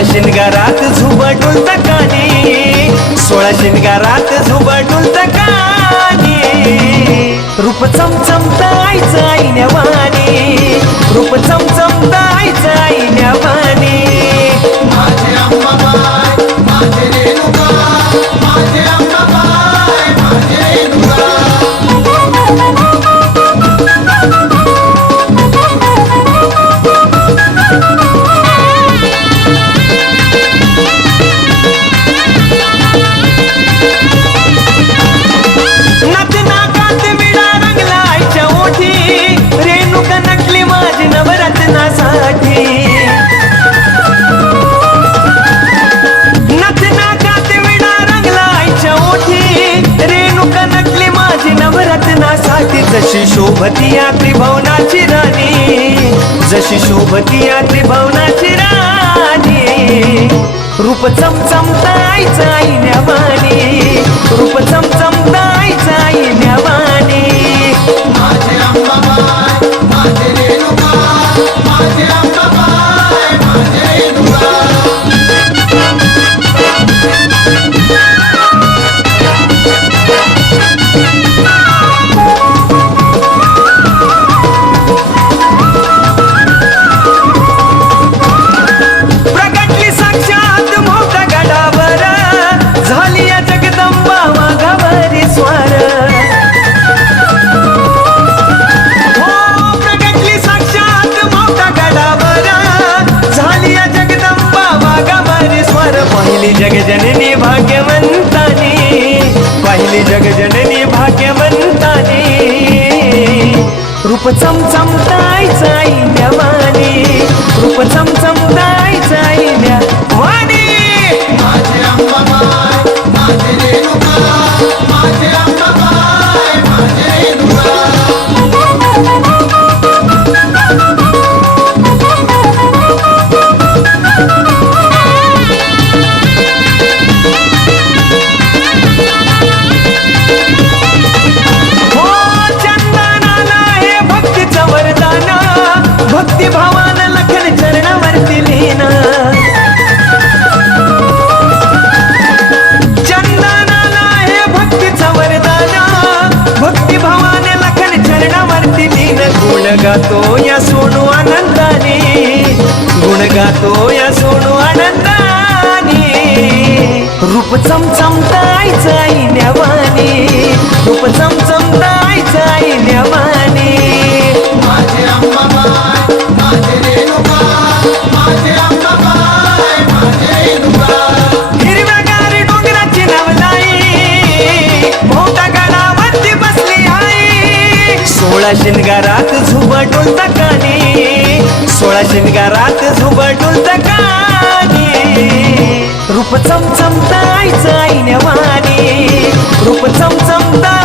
सोळा शिनगारात झुबडून तकानी, सोळा शिनगारात झुबडून तकानी, रूप चमचमतायचं आईन्यावानी, रूप चमचमतायचं आईन्यावानी. माझे अंबाबाई माझे रेणुका, माझे अंबाबाई माझे रेणुका. जशी शोभती या त्रिभुवनाची राणी, जशी शोभती या त्रिभुवनाची राणी, रूप चमचमतायचं आईन्यावानी, रूप चमचमतायचं आईन्यावानी. माझे अंबाबाई माझे रेणुका, माझे अंबाबाई माझे रेणुका. पाहिली जगजननी भाग्यवंतानी, पाहिली जगजननी भाग्यवंतानी, रूप चमचमतायचं आईन्यावानी, रूप चमचमतायचं आईन्यावानी. माझे अंबाबाई माझे रेणुका, माझे अंबाबाई माझे रेणुका. गुण गातो या सोनू आनंदाने, गुण गातो या सोनू आनंदाने, रूप चमचमतायचं आईन्यावानी, रूप चमचमतायचं आईन्यावानी. माझे अंबाबाई माझे रेणुका, माझे अंबाबाई माझे रेणुका. हिरव्यागार डोंगराची नवलाई, मोठा गडावरती बसली आई, सोळा शिनगारात झुबडून तकानी, सोळा शिनगारात झुबडून तकानी, रूप चमचमतायचं आईन्यावानी, रूप चमचमतायचं